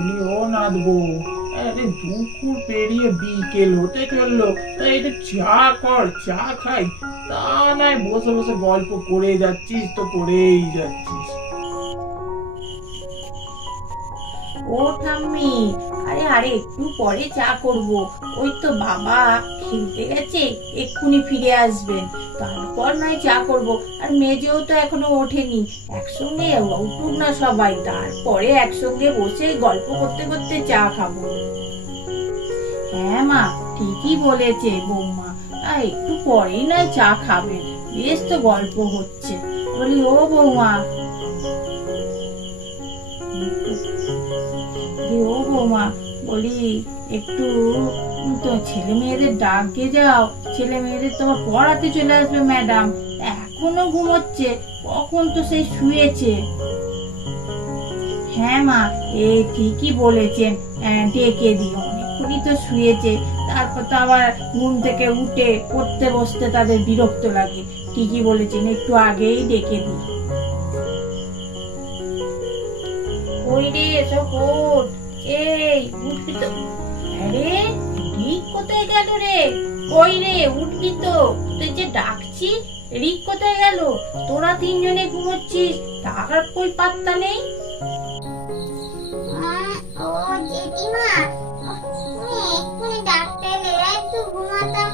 বলি ও নাথবো, আরে দুপুর পেরিয়ে বিকেল হতে চললো, তাই একটু চা কর, চা খাই। তা নয় বসে বসে গল্প করে যাচ্ছিস তো করেই যাচ্ছিস। ও ঠাম্মি, আরে আরে একটু পরে চা করব। ওই তো বাবা খেলতে গেছে, এক্ষুনি ফিরে আসবেন, তারপর নয় চা করব। আর মেজেও তো এখনো ওঠেনি, একসঙ্গে উঠুক না সবাই, তারপরে একসঙ্গে বসে গল্প করতে করতে চা খাবো। হ্যাঁ মা, ঠিকই বলেছে বৌমা, একটু পরেই নয় চা খাবেন, বেশ তো গল্প হচ্ছে। বলি ও বৌমা, ও বৌমা বলি একটু তো ছেলে মেয়েদের ডাকে যাও, ছেলে মেয়েদের তোমার পড়াতে চলে আসবে ম্যাডাম, এখনো ঘুমোচ্ছে, কখন তো সেই শুয়েছে। হ্যাঁ মা, এই ঠিকই বলেছেন, ডেকে দিও, অনেকক্ষণই তো শুয়েছে, তারপর তো আবার ঘুম থেকে উঠে পড়তে বসতে তাদের বিরক্ত লাগে। ঠিকই বলেছেন, একটু আগেই ডেকে দিই। ওই রে সব ওঠ, এই উঠবি তো? আরে রিক কোথায় গেল রে? কই রে, উঠবি তো? তুই যে ডাকছি, রিক কোথায় গেল? তোরা তিনজনে ঘুমোচ্ছিস, তার কই পাত্তা নেই। ও জেঠিমা, তুমি এক্ষুনি ডাকতে এলে, একটু ঘুমাতাম।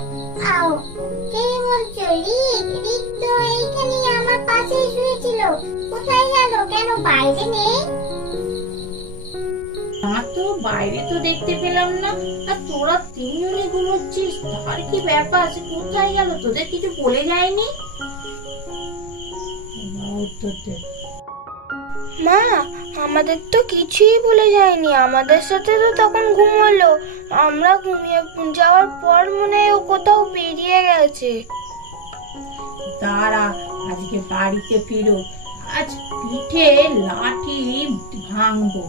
আও, কে বলছো? রিক? রিক তো এইখানে আমার পাশেই শুয়েছিল, কোথায় গেল? কেন বাইরে নেই? না তো, বাইরে তো দেখতে পেলাম না। আর তোরা তিনজনে ঘুমোচ্ছিস, তার কি ব্যাপার? সে কোথায় গেল? তোদের কিছু বলে যায়নি? মা, আমাদের তো কিছুই বলে যায়নি, আমাদের সাথে তো তখন ঘুমালো, আমরা ঘুমিয়ে যাওয়ার পর মনে হয় ও কোথাও বেরিয়ে গেছে। দাঁড়া, আজকে বাড়িতে ফিরো, আজ পিঠে লাঠি ভাঙবো।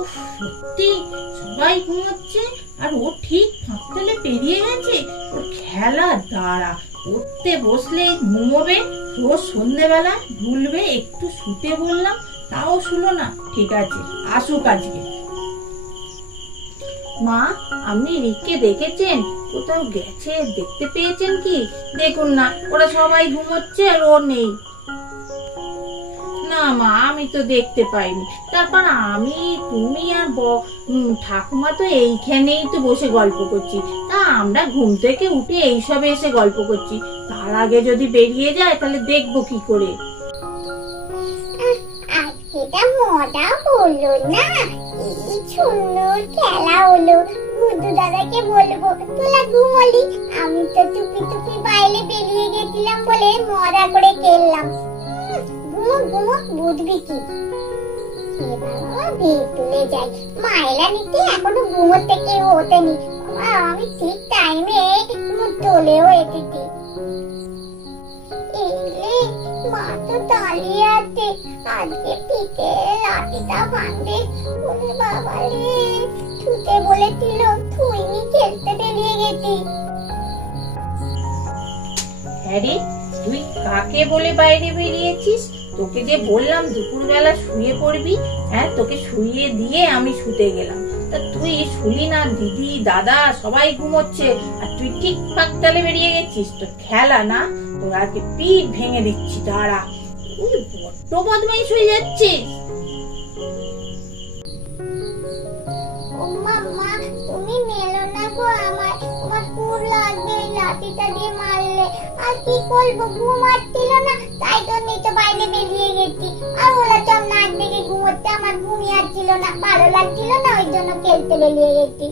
উফ, সত্যি সবাই ঘুমোচ্ছে আর ও ঠিক ফাঁকতালে পেরিয়ে গেছে। ওর খেলা, দাঁড়া, পড়তে বসলে ঘুমোবে, রোজ সন্ধ্যেবেলা ভুলবে, একটু শুতে বললাম তাও শুলো না। ঠিক আছে, আসুক আজকে। মা, আপনি রিককে দেখেছেন? কোথাও গেছে, দেখতে পেয়েছেন কি? দেখুন না, ওরা সবাই ঘুমোচ্ছে আর ও নেই। না মা, আমি তো দেখতে পাইনি। তারপর আমি, তুমি আর ঠাকুমা তো এইখানেই তো বসে গল্প করছি, তা আমরা ঘুম থেকে উঠে এইসবে এসে গল্প করছি, তার আগে যদি বেরিয়ে যায় তাহলে দেখবো কি করে। আজকেটা মজা হলো না? কি সুন্দর খেলা হলো। গুড্ডু দাদাকে বলবো তোরা ঘুমোলি, আমি তো টুপি টুপি বাইরে বেরিয়ে গেছিলাম বলে মজা করে খেললাম। ঘুমো ঘুমো, বুঝবি কি? বাবা ভিড় তুলে যাই, মাইলা নিতে এখনো ঘুমোতে কেউ ওঠেনি। আমি ঠিক টাইমে তোলেও এসেছি। মা তো দাঁড়িয়ে আছে, আজকে পিঠে লাঠিটা ভাঙবে। ওরে বাবা রে, ছুটে বলেছিল, তুইনি খেলতে বেরিয়ে গেছি। হ্যারি, তুই কাকে বলে বাইরে বেরিয়েছিস? তোকে যে বললাম দুপুরবেলা শুয়ে পড়বি, হ্যাঁ, তোকে শুইয়ে দিয়ে আমি শুতে গেলাম, তা তুই শুলি না? দিদি দাদা সবাই ঘুমোচ্ছে আর তুই ঠিক ফাঁকতালে বেরিয়ে গেছিস। তো খেলা না, তোর আজকে পিঠ ভেঙে দিচ্ছি, দাঁড়া। তুই বড্ড বদমাইশ হয়ে যাচ্ছিস। ও মাম্মা, তুমি মেলো না গো, আমার খুব লাগবে লাঠিটা দিয়ে মারলে। আর কি করবো, ঘুম আসছিল না, তাই জন্যই তো বাইরে বেরিয়ে গেছি। আর ওরা সব নাচ দেখে ঘুমোচ্ছে, আমার ঘুমই আসছিল না, ভালো লাগছিল না, ওই জন্য খেলতে বেরিয়ে গেছি।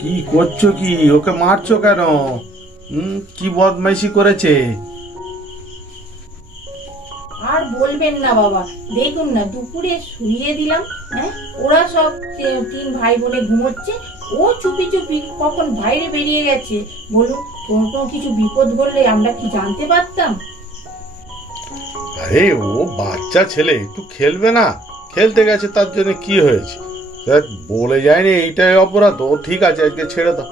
কি করছো? কি ওকে মারছো কেন? কি বদমাইশি করেছে? আর বলবেন না বাবা, দেখুন না, দুপুরে শুইয়ে দিলাম, হ্যাঁ, ওরা সব তিন ভাই বোনে ঘুমোচ্ছে, ও চুপি চুপি কখন বাইরে বেরিয়ে গেছে। বলুন, কোনো কিছু বিপদ ঘটলে আমরা কি জানতে পারতাম? আরে ও বাচ্চা ছেলে, একটু খেলবে না? খেলতে গেছে, তার জন্য কি হয়েছে? বলে যায়নি এইটাই অপরাধ। ও ঠিক আছে, আজকে ছেড়ে দাও।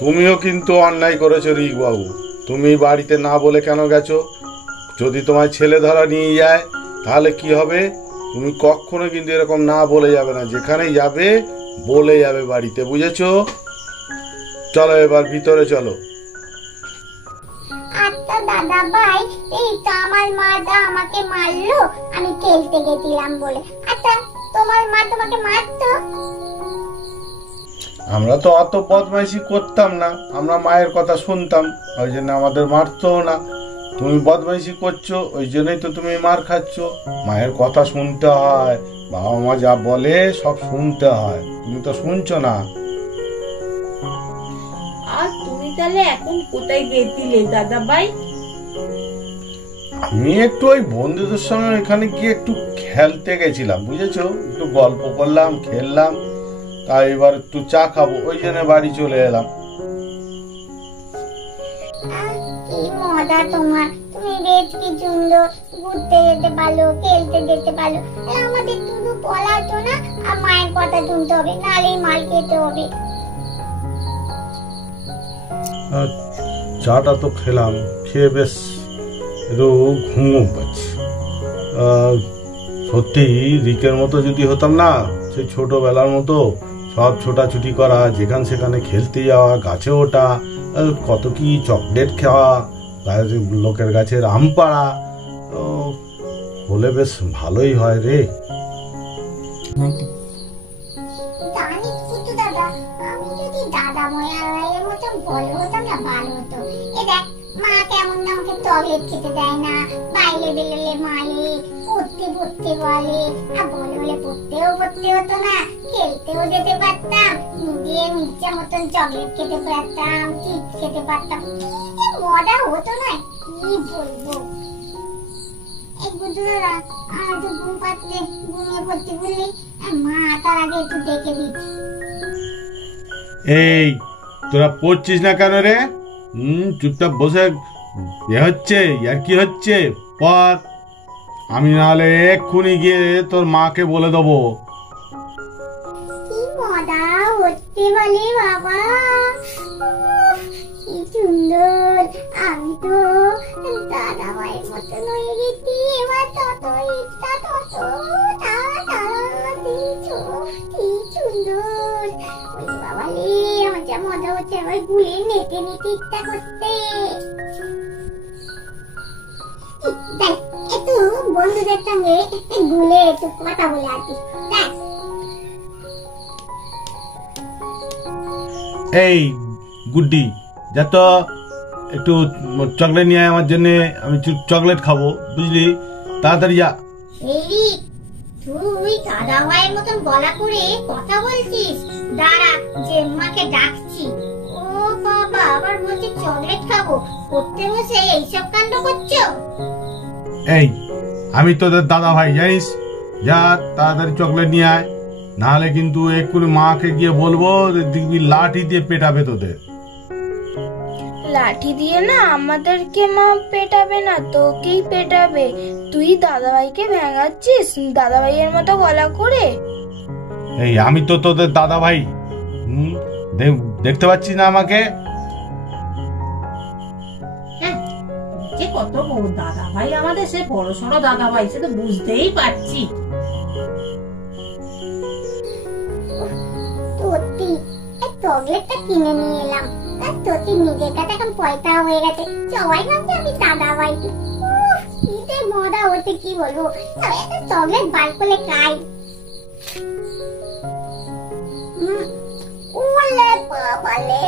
তুমিও কিন্তু অন্যায় করেছো রিক বাবু, তুমি বাড়িতে না বলে কেন গেছো? যদি তোমার ছেলে ধরা নিয়ে যায় তাহলে কি হবে? তুমি কখনো কিন্তু এরকম না বলে যাবে না, যেখানে যাবে বলে যাবে বাড়িতে, বুঝেছো? চলো এবার ভিতরে চলো। আচ্ছা দাদা ভাই, এই তো আমার মাটা আমাকে মারলো আমি খেলতে গেছিলাম বলে। আচ্ছা তোমার মা তোমাকে মারতো? আমরা তো অত বদমাইশি করতাম না, আমরা মায়ের কথা শুনতাম, ওই জন্য আমাদের মারতো না। তুমি বদমাইশি করছো, ওই জন্যই তো তুমি মার খাচ্ছ। মায়ের কথা শুনতে হয়, বাবা মা যা বলে সব শুনতে হয়, তুমি তো শুনছো না। আর তুমি তাহলে এখন কোথায় গেছিলে দাদা ভাই? আমি একটু ওই বন্ধুদের সঙ্গে এখানে গিয়ে একটু খেলতে গেছিলাম, বুঝেছো? একটু গল্প করলাম, খেললাম, তাই এবার একটু চা খাবো, ওই জন্য বাড়ি চলে এলাম। কি মজা তোমার, তুমি বেশ কি সুন্দর ঘুরতে যেতে পারো, খেলতে যেতে পারো। আর আমাদের শুধু পড়াতো না, আর মায়ের কথা শুনতে হবে, নালে মাল খেতে হবে। আর চাটা তো খেলাম, খেয়ে বেশ একটু ঘুমও পাচ্ছি। সত্যি রিকের মতো যদি হতাম না, সেই ছোটবেলার মতো সব ছোটাছুটি করা, যেখানে সেখানে খেলতে যাওয়া, গাছে ওঠা, কত কি চকলেট খাওয়া, লোকের গাছের আম পাড়া, বলে বেশ ভালোই হয় রে। জানি কিন্তু দাদা, আমি যদি দাদা ময়ার মতো বড় হতাম না ভালো হতো। এ দেখ মা কেমন আমাকে চকলেট খেতে দেয় না, বাইরে বেরোলে মারে, পড়তে পড়তে বলে, আর বলে বলে পড়তেও পড়তে হতো না, খেলতেও যেতে পারতাম, নিজে ইচ্ছা মতন চকলেট খেতে পারতাম, চিপস খেতে পারতাম। কি যে মজা হতো না, কি বলবো। এই গুদুরা আর তো ঘুম পাচ্ছে, ঘুমিয়ে পড়তে বললি মা তার আগে একটু ডেকে দিচ্ছি। এই তোরা পড়ছিস না কেন রে? চুপচাপ বসে হচ্ছে আর কি হচ্ছে পর, আমি নাহলে এক্ষুনি গিয়ে তোর মাকে বলে দেবো। কি মজা হচ্ছে বলে বাবা, কি সুন্দর। আমি তো দাদা ভাইয়ের মতন হয়ে গেছি, এবার তত ইচ্ছা তত কি সুন্দর। ওই বাবা রে, আমার যা মজা হচ্ছে, আমার গুলে নেতে নিতে ইচ্ছা করতে। দেখ একটু বন্ধুদের সঙ্গে গুলে একটু কথা বলে আসি। দেখ এই গুড্ডি, যা তো একটু চকলেট নিয়ে আয় আমার জন্য, আমি চকলেট খাবো, বুঝলি? তাড়াতাড়ি যা। এই তুই দাদা ভাইয়ের মতন গলা করে কথা বলছিস? দাঁড়া, জেম্মাকে ডাকছি। ও বাবা, আবার বলছি চকলেট খাবো, পড়তে বসে এইসব কাণ্ড করছো? এই আমি তোদের দাদা ভাই, জানিস? যা তাড়াতাড়ি চকলেট নিয়ে আয়, নাহলে কিন্তু এক্ষুনি মাকে গিয়ে বলবো, দেখবি লাঠি দিয়ে পেটাবে তোদের। লাঠি দিয়ে না আমাদেরকে মা পেটাবে না, তোকেই পেটাবে। তুই দাদাভাইকে ভেঙাচ্ছিস দাদাভাইয়ের মতো গলা করে। এই আমি তো তোদের দাদা ভাই, দেখতে পাচ্ছিস না আমাকে? যে কত বড় দাদা ভাই আমাদের, সে বড় সড়ো দাদা ভাই, সে তো বুঝতেই পারছি। সত্যি এই চকলেটটা কিনে নিয়ে এলাম, আর সত্যি নিজের কাছে এখন পয়সা হয়ে গেছে, সবাই ভাবছে আমি দাদা ভাই। কি যে মজা হচ্ছে কি বলবো। তবে একটা চকলেট বার করে খাই। ওলে বাবালে,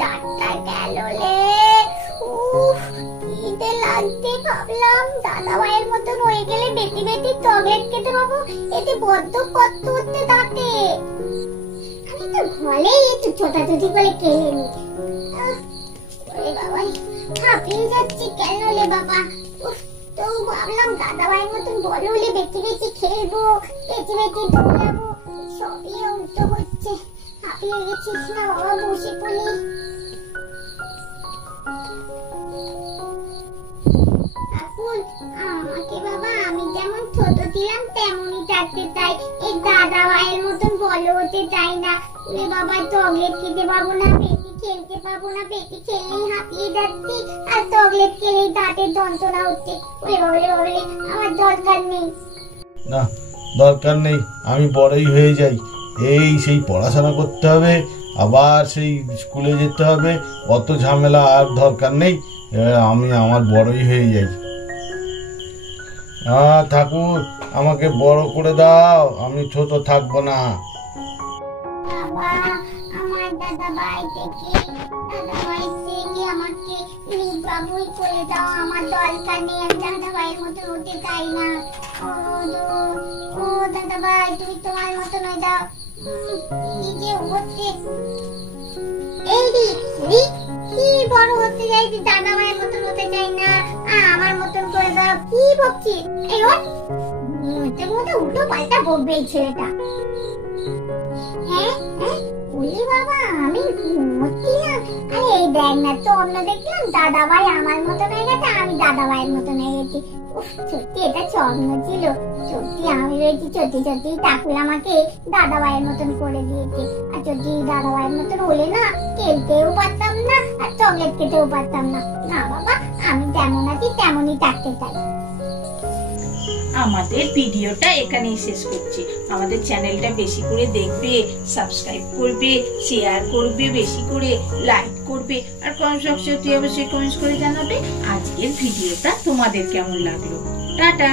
ডাক্তার গেল রে। কি যে লাগছে, ভাবলাম দাদা ভাইয়ের মতন হয়ে গেলে বেশি বেশি চকলেট খেতে পাবো, এতে বড্ড কষ্ট হচ্ছে দাঁতে। আমি তো ঘরেই একটু ছোটাছুটি করে খেলে নি। বাবা হাঁপিয়ে যাচ্ছি কেন রে বাবা। তো ভাবলাম দাদা ভাইয়ের মতন বড় হলে বেশি বেশি খেলবো, বেশি বেশি দৌড়াবো, সবই উল্টো হচ্ছে। হাঁপিয়ে গেছিস না বাবা, বসে পড়ি। আমাকে বাবা আমি যেমন ছোট ছিলাম তেমনই থাকতে চাই, এই দাদা ভাইয়ের মতন বড় হতে চাই না। বাবা চকলেট খেতে পাবো না, বেশি খেলতে পাবো না, পেটে খেললেই হাঁপিয়ে যাচ্ছি, আর চকলেট খেলেই দাঁতের যন্ত্রণা হচ্ছে। ওরে বাবলে বাবলে, আমার দরকার নেই। না, দরকার নেই, আমি বড়ই হয়ে যাই, এই সেই পড়াশোনা করতে হবে, আবার সেই স্কুলে যেতে হবে, অত ঝামেলা আর দরকার নেই। আমি আমার বড়ই হয়ে যাই। ঠাকুর, আমাকে বড় করে দাও, আমি ছোট থাকবো না। বাবা, আমার দাদা ভাই থেকে আমাকে প্লিজ বাবুই করে দাও, আমার দরকার নেই, আমি দাদা ভাইয়ের মতো হতে চাই না। ও দাদা ভাই, তুমি তোমার মতো নয় দাও। কি যে হচ্ছে, এই কি বড় হতে চাইছি, দাদা ভাইয়ের মতন হতে চাই না, আমার মতন করে দাও। কি বকছি, এই উল্টো পাল্টা বকবে এই ছেলেটা। হ্যাঁ ওরে বাবা, আমি ঘুমোচ্ছি না। আরে এই দেখ না, স্বপ্ন দেখলাম দাদা ভাই আমার মতন হয়ে গেছে, আমি দাদা ভাইয়ের মতন হয়ে গেছি। উফ, সত্যি এটা স্বপ্ন ছিল, সত্যি আমি রয়েছি সত্যি সত্যি ঠাকুর আমাকে দাদা ভাইয়ের মতন করে দিয়েছে। আর যদি দাদা ভাইয়ের মতন হলে না, খেলতেও পারতাম না আর চকলেট খেতেও পারতাম না। না বাবা, আমি যেমন আছি তেমনই থাকতে চাই। আমাদের ভিডিওটা এখানেই শেষ করছি। আমাদের চ্যানেলটা বেশি করে দেখবে, সাবস্ক্রাইব করবে, শেয়ার করবে, বেশি করে লাইক করবে, আর কমেন্ট বক্সে অবশ্যই কমেন্ট করে জানাবে আজকের ভিডিওটা তোমাদের কেমন লাগলো। টাটা।